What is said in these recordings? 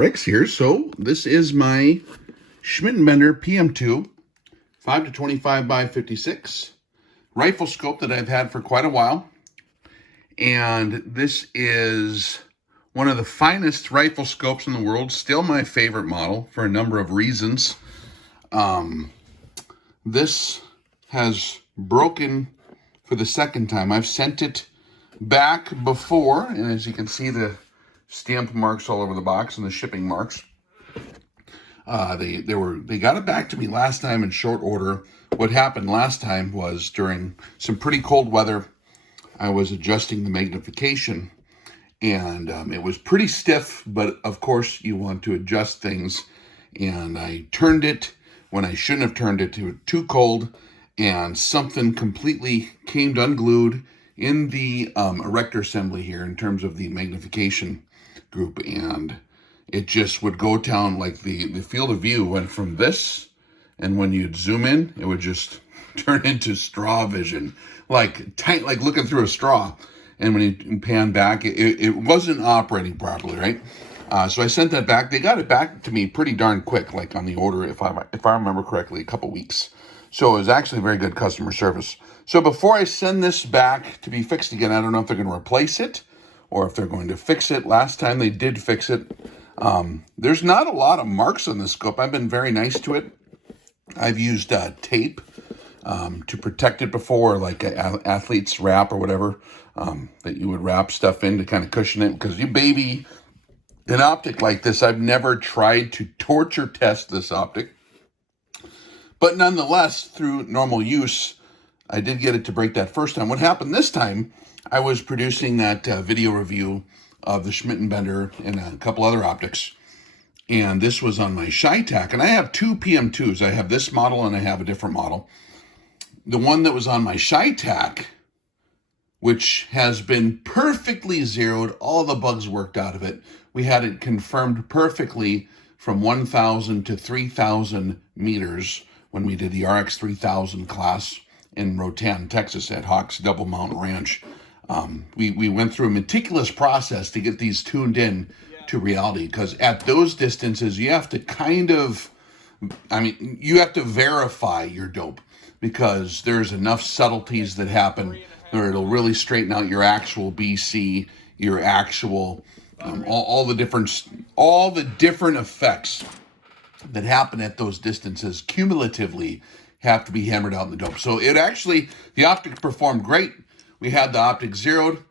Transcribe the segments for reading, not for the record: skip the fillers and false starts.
Rex here. So this is my Schmidt & Bender PM2 5-25x56 Riflescope that I've had for quite a while. And this is one of the finest rifle scopes in the world. Still my favorite model for a number of reasons. This has broken for the second time. I've sent it back before, and as you can see, the stamp marks all over the box and the shipping marks. They got it back to me last time in short order. What happened last time was during some pretty cold weather, I was adjusting the magnification, and it was pretty stiff, but of course you want to adjust things, and I turned it when I shouldn't have turned it. It was too cold, and something completely came unglued in the erector assembly here in terms of the magnification group, and it just would go down like the field of view went from this, and when you'd zoom in, it would just turn into straw vision, like tight, like looking through a straw. And when you pan back, it wasn't operating properly, right? So I sent that back. They got it back to me pretty darn quick, like on the order, if I remember correctly, a couple weeks. So it was actually very good customer service. So before I send this back to be fixed again, I don't know if they're going to replace it or if they're going to fix it. Last time they did fix it. There's not a lot of marks on this scope. I've been very nice to it. I've used tape to protect it before, like athlete's wrap or whatever, that you would wrap stuff in to kind of cushion it. Because you baby an optic like this, I've never tried to torture test this optic. But nonetheless, through normal use, I did get it to break that first time. What happened this time, I was producing that video review of the Schmidt & Bender and a couple other optics. And this was on my ShyTac. And I have two PM2s. I have this model and I have a different model. The one that was on my ShyTac, which has been perfectly zeroed, all the bugs worked out of it. We had it confirmed perfectly from 1,000 to 3,000 meters when we did the RX 3000 class in Rotan, Texas at Hawks Double Mountain Ranch. We went through a meticulous process to get these tuned in to reality, because at those distances, you have to you have to verify your dope, because there's enough subtleties that happen where it'll really straighten out your actual BC, your actual, all the different effects that happen at those distances cumulatively have to be hammered out in the dope. So the optic performed great. We had the optic zeroed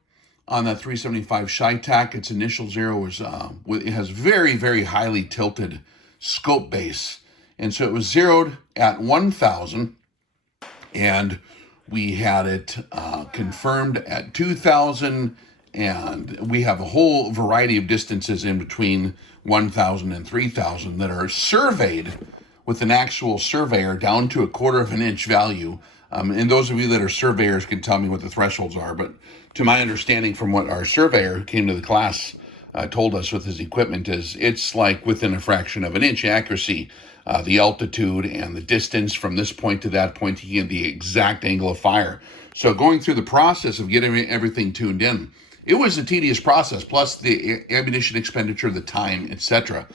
on that 375 ShyTac. Its initial zero was, it has very, very highly tilted scope base. And so it was zeroed at 1,000, and we had it confirmed at 2,000, and we have a whole variety of distances in between 1,000 and 3,000 that are surveyed with an actual surveyor down to 1/4 of an inch value. And those of you that are surveyors can tell me what the thresholds are, but to my understanding from what our surveyor who came to the class told us with his equipment is it's like within a fraction of an inch accuracy, the altitude and the distance from this point to that point, he had the exact angle of fire. So going through the process of getting everything tuned in, it was a tedious process, plus the ammunition expenditure, the time, etc.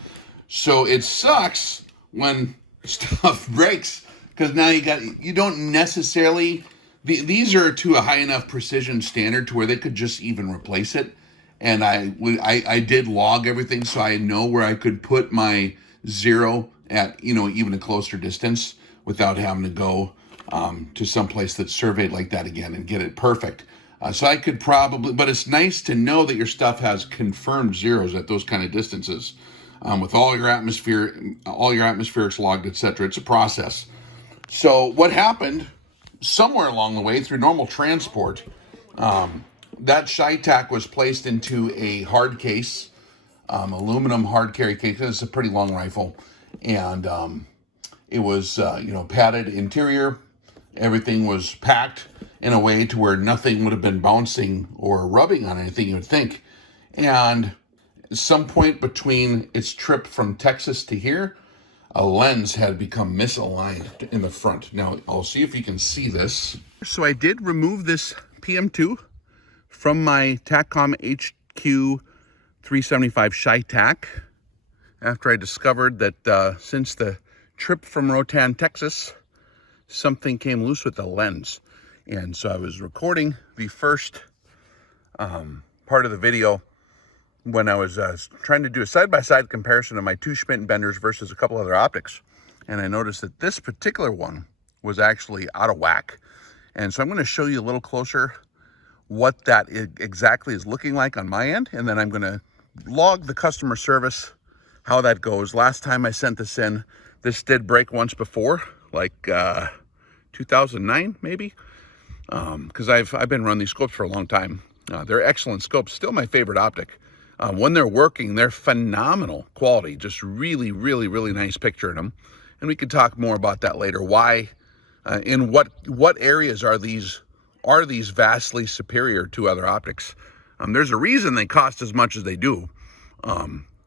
So it sucks when stuff breaks, because now you don't necessarily, these are to a high enough precision standard to where they could just even replace it. And I did log everything, so I know where I could put my zero at, even a closer distance without having to go to some place that's surveyed like that again and get it perfect. So I could probably, but it's nice to know that your stuff has confirmed zeros at those kind of distances, with all your atmospherics logged, etc. It's a process. So what happened somewhere along the way through normal transport, that ShyTac was placed into a hard case, aluminum hard carry case. It's a pretty long rifle, and it was padded interior. Everything was packed in a way to where nothing would have been bouncing or rubbing on anything, you would think. And at some point between its trip from Texas to here, a lens had become misaligned in the front. Now, I'll see if you can see this. So I did remove this PM2 from my TACCOM HQ 375 ShyTac. after I discovered that since the trip from Rotan, Texas, something came loose with the lens. And so I was recording the first part of the video when I was trying to do a side-by-side comparison of my two Schmidt benders versus a couple other optics. And I noticed that this particular one was actually out of whack. And so I'm going to show you a little closer what that exactly is looking like on my end. And then I'm going to log the customer service, how that goes. Last time I sent this in, this did break once before, like 2009 maybe. Because I've been running these scopes for a long time. They're excellent scopes, still my favorite optic. When they're working, they're phenomenal quality, just really, really, really nice picture in them. And we could talk more about that later. Why, in what areas are these vastly superior to other optics? There's a reason they cost as much as they do.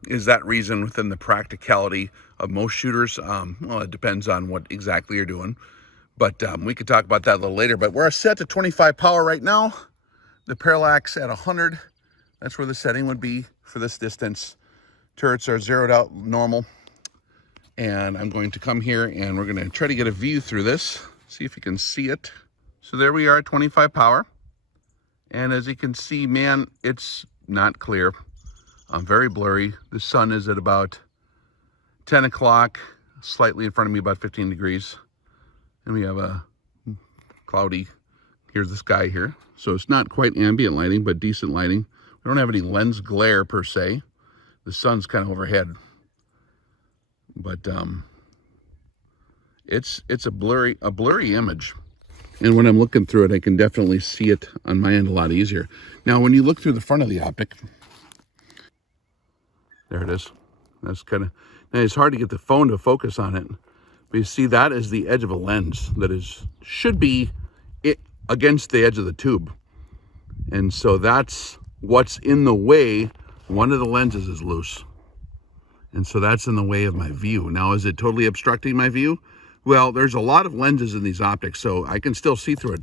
Is that reason within the practicality of most shooters? Well, it depends on what exactly you're doing. But we could talk about that a little later. But we're set to 25 power right now. The parallax at 100. That's where the setting would be for this distance. Turrets are zeroed out normal. And I'm going to come here and we're going to try to get a view through this. See if you can see it. So there we are at 25 power. And as you can see, man, it's not clear. Very blurry. The sun is at about 10 o'clock, slightly in front of me, about 15 degrees. And we have a cloudy, here's the sky here. So it's not quite ambient lighting, but decent lighting. We don't have any lens glare per se. The sun's kind of overhead. But it's a blurry image. And when I'm looking through it, I can definitely see it on my end a lot easier. Now, when you look through the front of the optic, there it is. That's kind of, now it's hard to get the phone to focus on it. But you see, that is the edge of a lens that should be against the edge of the tube. And so that's what's in the way. One of the lenses is loose. And so that's in the way of my view. Now, is it totally obstructing my view? Well, there's a lot of lenses in these optics, so I can still see through it,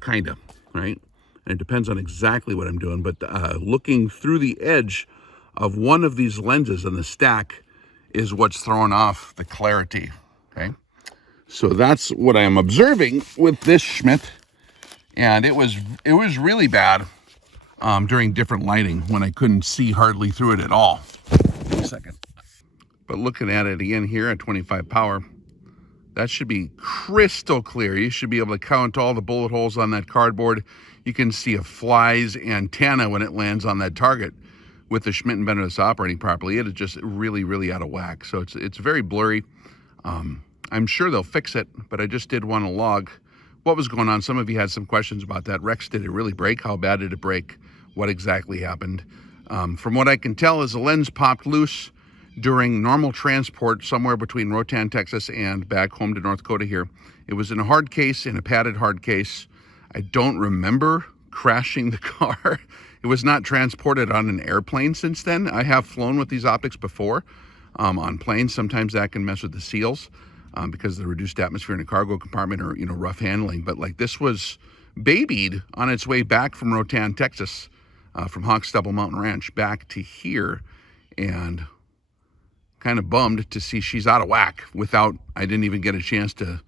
kind of, right? And it depends on exactly what I'm doing. But looking through the edge of one of these lenses in the stack is what's throwing off the clarity, okay? So that's what I am observing with this Schmidt. And it was really bad during different lighting when I couldn't see hardly through it at all. Give me a second. But looking at it again here at 25 power, that should be crystal clear. You should be able to count all the bullet holes on that cardboard. You can see a fly's antenna when it lands on that target. With the Schmidt bender that's operating properly, it is just really, really out of whack. So it's very blurry. I'm sure they'll fix it, but I just did want to log what was going on. Some of you had some questions about that. Rex, did it really break? How bad did it break? What exactly happened? From what I can tell is the lens popped loose during normal transport somewhere between Rotan, Texas and back home to North Dakota here. It was in a hard case, in a padded hard case. I don't remember crashing the car. It was not transported on an airplane since then. I have flown with these optics before on planes. Sometimes that can mess with the seals because of the reduced atmosphere in a cargo compartment or, rough handling. But like this was babied on its way back from Rotan, Texas, from Hawk Stubble Mountain Ranch back to here, and kind of bummed to see she's out of whack I didn't even get a chance to,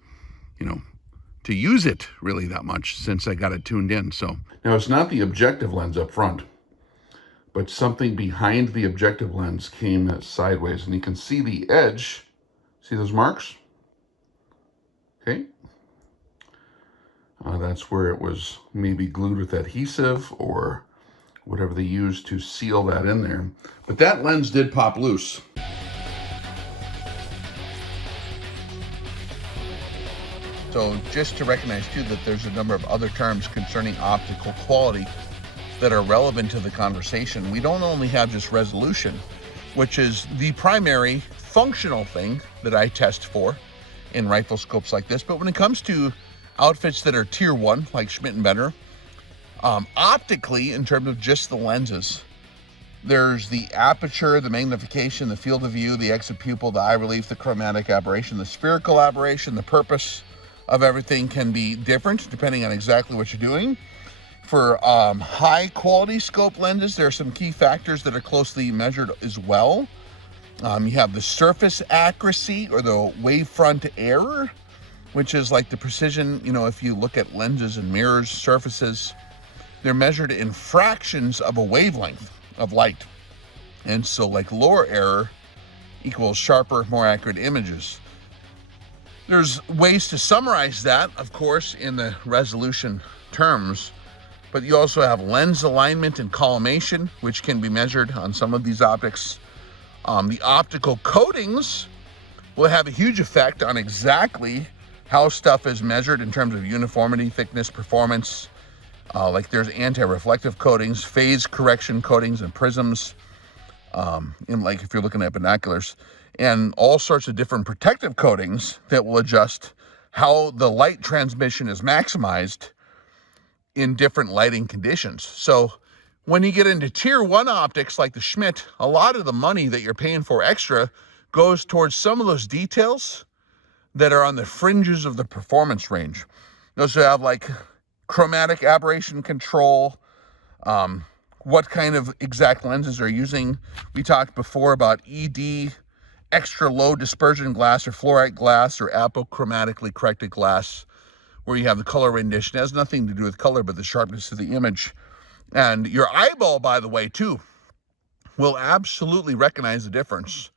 to use it really that much since I got it tuned in. So now it's not the objective lens up front, but something behind the objective lens came sideways, and you can see the edge. See those marks? Okay. That's where it was maybe glued with adhesive or whatever they used to seal that in there. But that lens did pop loose. So just to recognize too that there's a number of other terms concerning optical quality that are relevant to the conversation. We don't only have just resolution, which is the primary functional thing that I test for in rifle scopes like this. But when it comes to outfits that are tier 1, like Schmidt & Bender, optically, in terms of just the lenses, there's the aperture, the magnification, the field of view, the exit pupil, the eye relief, the chromatic aberration, the spherical aberration, the purpose of everything can be different depending on exactly what you're doing. For high quality scope lenses, there are some key factors that are closely measured as well. You have the surface accuracy or the wavefront error, which is like the precision, if you look at lenses and mirrors, surfaces, they're measured in fractions of a wavelength of light. And so like lower error equals sharper, more accurate images. There's ways to summarize that, of course, in the resolution terms, but you also have lens alignment and collimation, which can be measured on some of these optics. The optical coatings will have a huge effect on exactly how stuff is measured in terms of uniformity, thickness, performance. Like there's anti-reflective coatings, phase correction coatings, and prisms. Like if you're looking at binoculars, and all sorts of different protective coatings that will adjust how the light transmission is maximized in different lighting conditions. So when you get into tier 1 optics like the Schmidt, a lot of the money that you're paying for extra goes towards some of those details that are on the fringes of the performance range. You also have like chromatic aberration control, what kind of exact lenses are using. We talked before about ED, extra low dispersion glass or fluorite glass or apochromatically corrected glass, where you have the color rendition. It has nothing to do with color, but the sharpness of the image. And your eyeball, by the way, too, will absolutely recognize the difference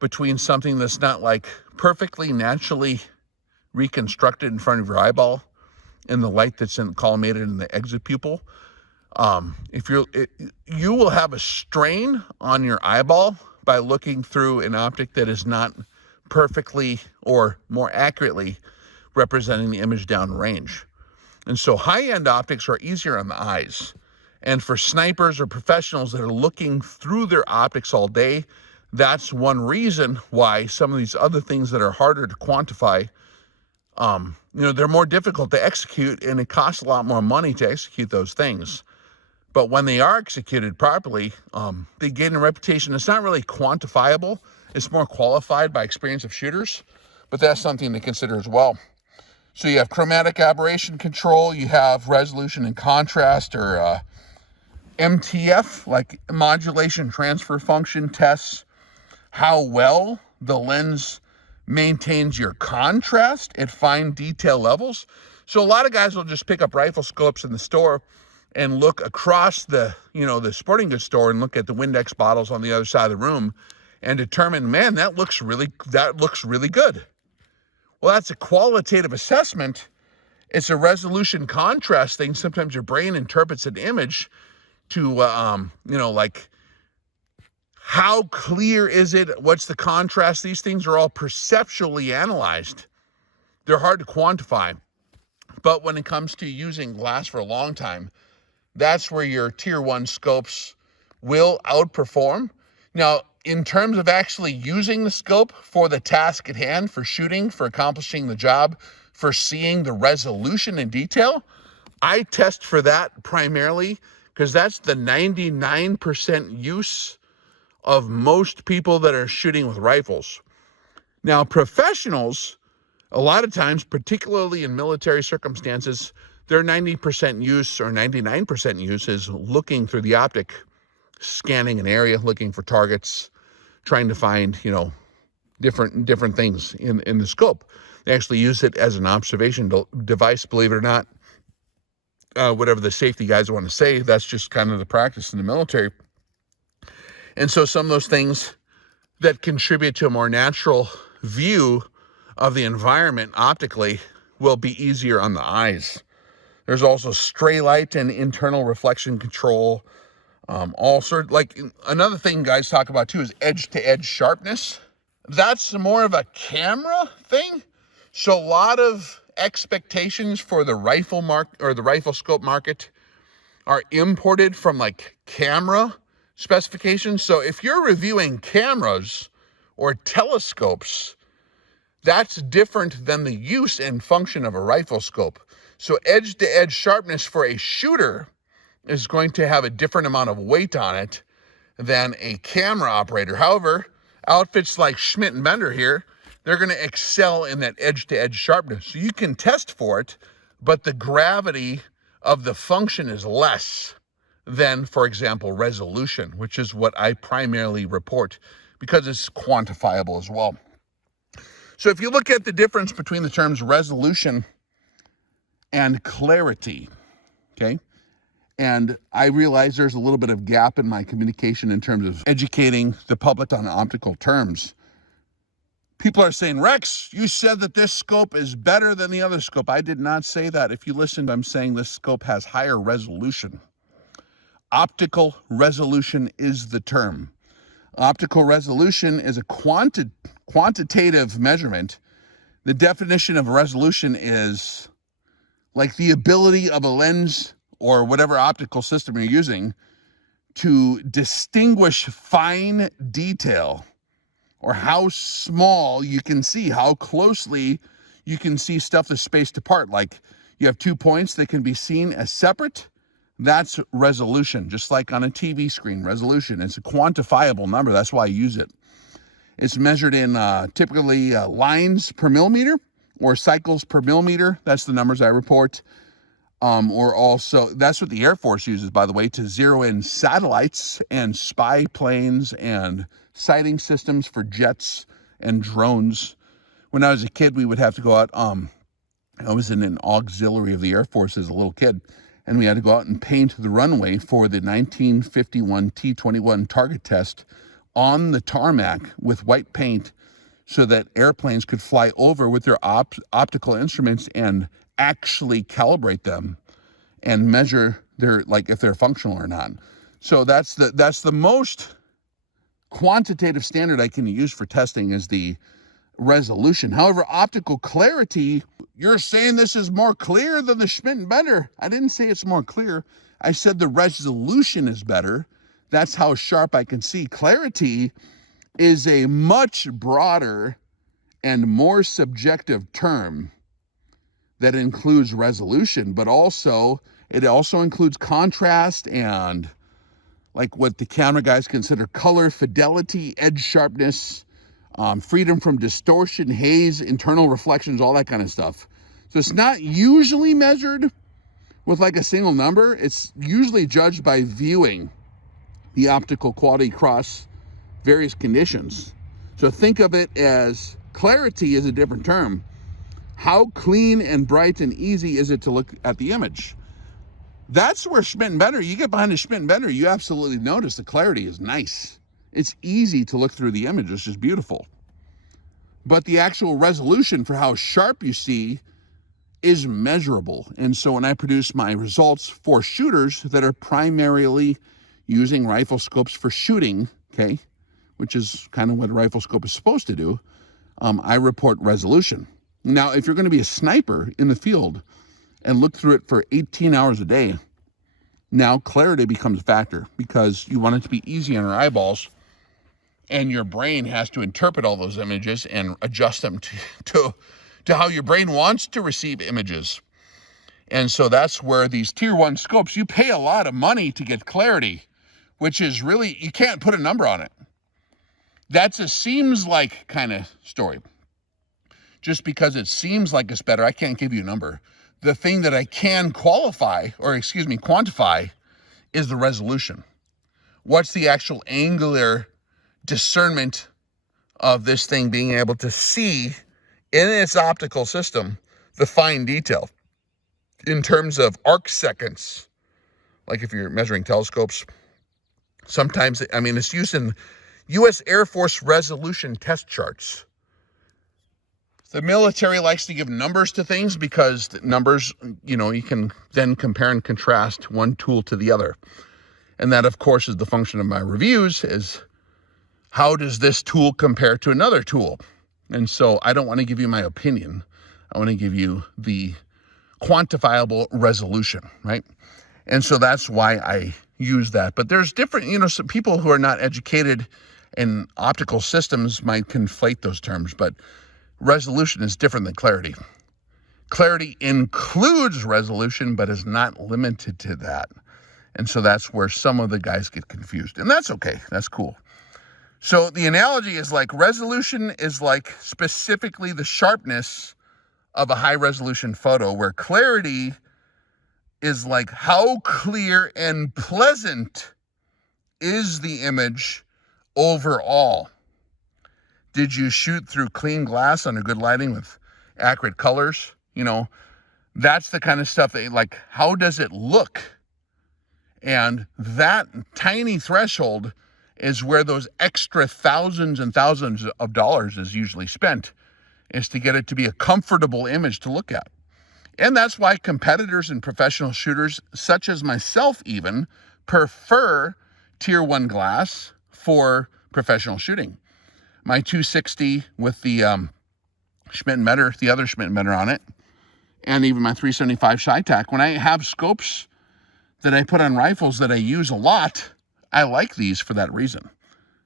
between something that's not like perfectly naturally reconstructed in front of your eyeball and the light that's collimated in the exit pupil. You will have a strain on your eyeball by looking through an optic that is not perfectly or more accurately representing the image downrange. And so high-end optics are easier on the eyes. And for snipers or professionals that are looking through their optics all day, that's one reason why some of these other things that are harder to quantify, they're more difficult to execute, and it costs a lot more money to execute those things. But when they are executed properly, they gain a reputation. It's not really quantifiable. It's more qualified by experience of shooters, but that's something to consider as well. So you have chromatic aberration control, you have resolution and contrast, or MTF, like modulation transfer function tests how well the lens maintains your contrast at fine detail levels. So a lot of guys will just pick up rifle scopes in the store and look across the sporting goods store and look at the Windex bottles on the other side of the room and determine, man, that looks really good. Well, that's a qualitative assessment. It's a resolution contrast thing. Sometimes your brain interprets an image to, like, how clear is it? What's the contrast? These things are all perceptually analyzed. They're hard to quantify. But when it comes to using glass for a long time, that's where your tier 1 scopes will outperform. Now, in terms of actually using the scope for the task at hand, for shooting, for accomplishing the job, for seeing the resolution in detail, I test for that primarily because that's the 99% use of most people that are shooting with rifles. Now, professionals, a lot of times, particularly in military circumstances, their 90% use or 99% use is looking through the optic, scanning an area, looking for targets, trying to find, different things in the scope. They actually use it as an observation device, believe it or not. Whatever the safety guys want to say, that's just kind of the practice in the military. And so some of those things that contribute to a more natural view of the environment optically will be easier on the eyes. There's also stray light and internal reflection control. Another thing guys talk about too is edge-to-edge sharpness. That's more of a camera thing. So a lot of expectations for the rifle or the rifle scope market are imported from like camera specifications. So if you're reviewing cameras or telescopes, that's different than the use and function of a rifle scope. So edge-to-edge sharpness for a shooter is going to have a different amount of weight on it than a camera operator. However, outfits like Schmidt and Bender here, they're going to excel in that edge-to-edge sharpness. So you can test for it, but the gravity of the function is less than, for example, resolution, which is what I primarily report because it's quantifiable as well. So if you look at the difference between the terms resolution and clarity, okay, and I realize there's a little bit of gap in my communication in terms of educating the public on optical terms. People are saying, Rex, you said that this scope is better than the other scope. I did not say that. If you listened, I'm saying this scope has higher resolution. Optical resolution is the term. Optical resolution is a quantitative measurement. The definition of resolution is like the ability of a lens or whatever optical system you're using to distinguish fine detail, or how small you can see, how closely you can see stuff that's spaced apart. Like you have 2 points that can be seen as separate. That's resolution, just like on a TV screen, resolution. It's a quantifiable number. That's why I use it. It's measured in typically lines per millimeter or cycles per millimeter. That's the numbers I report. Or also, that's what the Air Force uses, by the way, to zero in satellites and spy planes and sighting systems for jets and drones. When I was a kid, we would have to go out. I was in an auxiliary of the Air Force as a little kid, and we had to go out and paint the runway for the 1951 T-21 target test on the tarmac with white paint so that airplanes could fly over with their optical instruments and actually calibrate them and measure their, like, if they're functional or not. So that's the most quantitative standard I can use for testing is the resolution. However, optical clarity, you're saying this is more clear than the Schmidt and Bender. I didn't say it's more clear. I said the resolution is better. That's how sharp I can see. Clarity is a much broader and more subjective term that includes resolution, but it also includes contrast and like what the camera guys consider color, fidelity, edge sharpness, freedom from distortion, haze, internal reflections, all that kind of stuff. So it's not usually measured with like a single number. It's usually judged by viewing the optical quality across various conditions. So think of it as clarity is a different term. How clean and bright and easy is it to look at the image? That's where Schmidt and Bender, you get behind the Schmidt and Bender, you absolutely notice the clarity is nice. It's easy to look through the image, it's just beautiful. But the actual resolution for how sharp you see is measurable. And so when I produce my results for shooters that are primarily using rifle scopes for shooting, okay, which is kind of what a rifle scope is supposed to do, I report resolution. Now, if you're going to be a sniper in the field and look through it for 18 hours a day, now clarity becomes a factor because you want it to be easy on your eyeballs, and your brain has to interpret all those images and adjust them to how your brain wants to receive images. And so that's where these tier 1 scopes, you pay a lot of money to get clarity, which is really, you can't put a number on it. That's a seems like kind of story. Just because it seems like it's better, I can't give you a number. The thing that I can quantify is the resolution. What's the actual angular discernment of this thing being able to see in its optical system the fine detail in terms of arcseconds? Like if you're measuring telescopes, sometimes, it's used in U.S. Air Force resolution test charts. The military likes to give numbers to things because numbers, you can then compare and contrast one tool to the other. And that, of course, is the function of my reviews, is how does this tool compare to another tool? And so I don't want to give you my opinion. I want to give you the quantifiable resolution, right? And so that's why I use that. But there's different, some people who are not educated in optical systems might conflate those terms, but resolution is different than clarity. Clarity includes resolution, but is not limited to that. And so that's where some of the guys get confused. And that's okay. That's cool. So the analogy is like resolution is like specifically the sharpness of a high resolution photo, where clarity is like how clear and pleasant is the image overall. Did you shoot through clean glass under good lighting with accurate colors? You know, that's the kind of stuff that, like, how does it look? And that tiny threshold is where those extra thousands and thousands of dollars is usually spent, is to get it to be a comfortable image to look at. And that's why competitors and professional shooters, such as myself even, prefer tier 1 glass for professional shooting. My 260 with the Schmidt emitter, the other Schmidt emitter on it, and even my 375 ShyTac, when I have scopes that I put on rifles that I use a lot, I like these for that reason.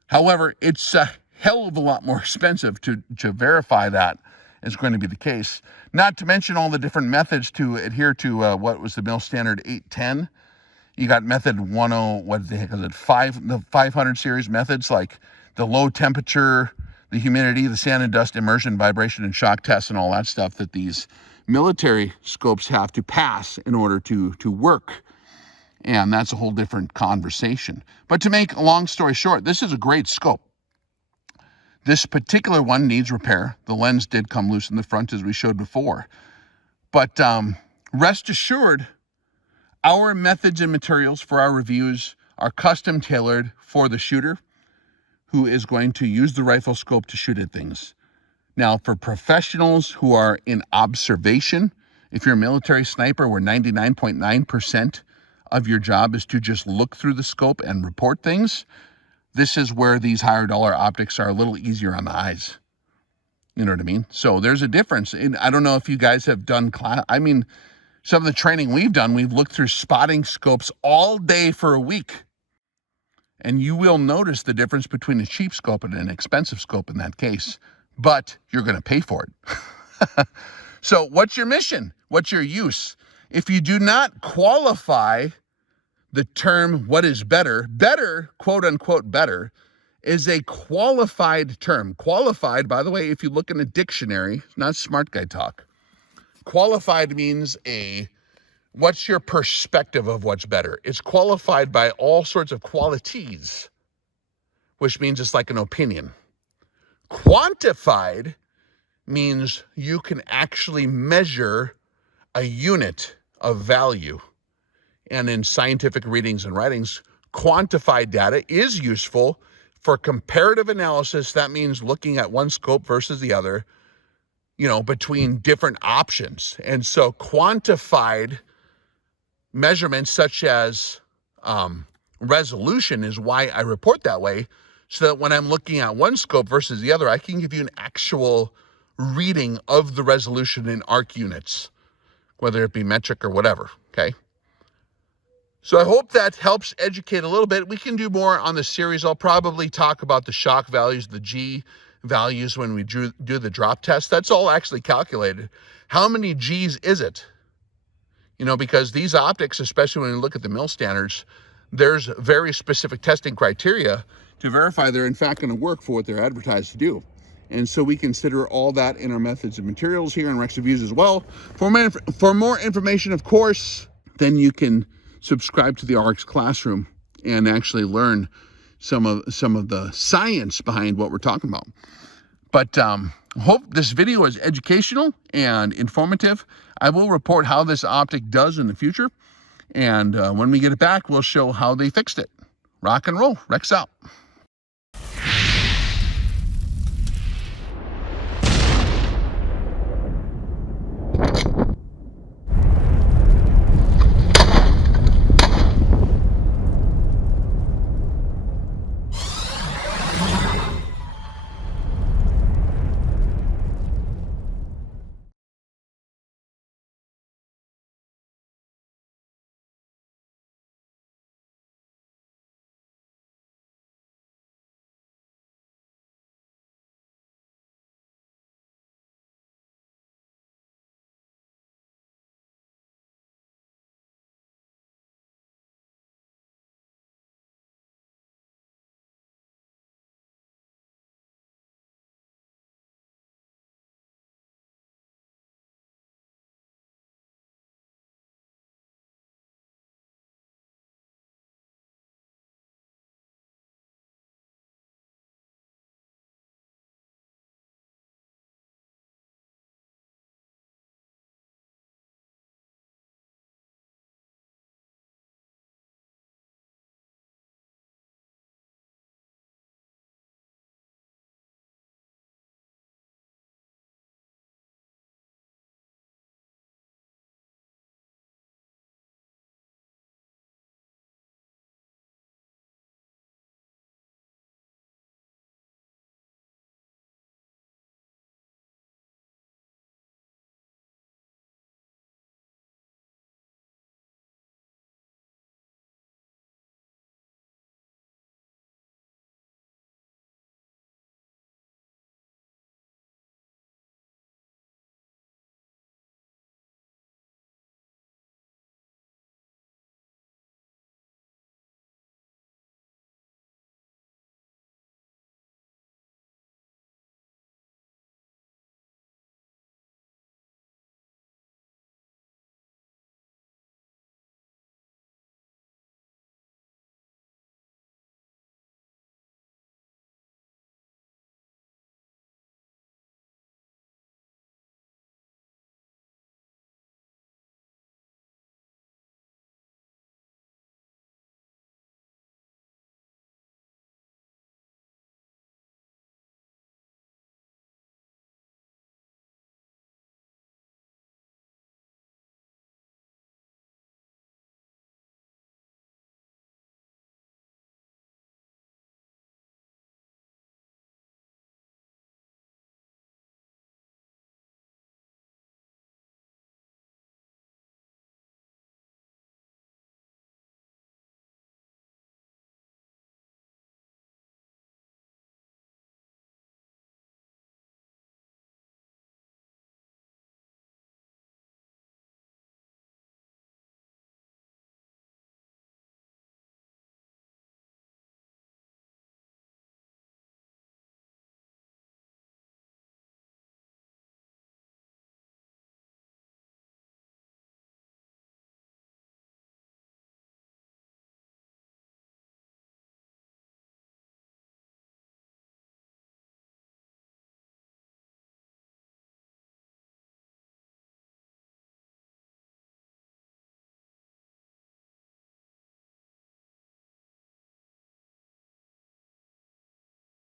However, it's a hell of a lot more expensive to verify that is going to be the case. Not to mention all the different methods to adhere to what was the mil standard 810. You got method 10, what the heck is it, the 500 series methods, like the low temperature, the humidity, the sand and dust immersion, vibration and shock tests, and all that stuff that these military scopes have to pass in order to work. And that's a whole different conversation. But to make a long story short, this is a great scope. This particular one needs repair. The lens did come loose in the front, as we showed before. But rest assured, our methods and materials for our reviews are custom tailored for the shooter who is going to use the rifle scope to shoot at things. Now, for professionals who are in observation, if you're a military sniper where 99.9% of your job is to just look through the scope and report things, this is where these higher dollar optics are a little easier on the eyes. You know what I mean? So there's a difference. And I don't know if you guys have done some of the training we've done, we've looked through spotting scopes all day for a week. And you will notice the difference between a cheap scope and an expensive scope in that case. But you're going to pay for it. So what's your mission? What's your use? If you do not qualify the term what is better, quote unquote better, is a qualified term. Qualified, by the way, if you look in a dictionary, not smart guy talk. Qualified means what's your perspective of what's better? It's qualified by all sorts of qualities, which means it's like an opinion. Quantified means you can actually measure a unit of value. And in scientific readings and writings, quantified data is useful for comparative analysis. That means looking at one scope versus the other, between different options. And so quantified measurements such as resolution is why I report that way, so that when I'm looking at one scope versus the other, I can give you an actual reading of the resolution in arc units, whether it be metric or whatever, okay? So I hope that helps educate a little bit. We can do more on the series. I'll probably talk about the shock values, the G values when we do the drop test. That's all actually calculated. How many Gs is it? Because these optics, especially when you look at the mil standards, there's very specific testing criteria to verify they're in fact going to work for what they're advertised to do. And so we consider all that in our methods and materials here in Rex Reviews as well. For more information, of course, then you can subscribe to the RX Classroom and actually learn some of the science behind what we're talking about. But hope this video is educational and informative. I will report how this optic does in the future. And when we get it back, we'll show how they fixed it. Rock and roll. Rex out.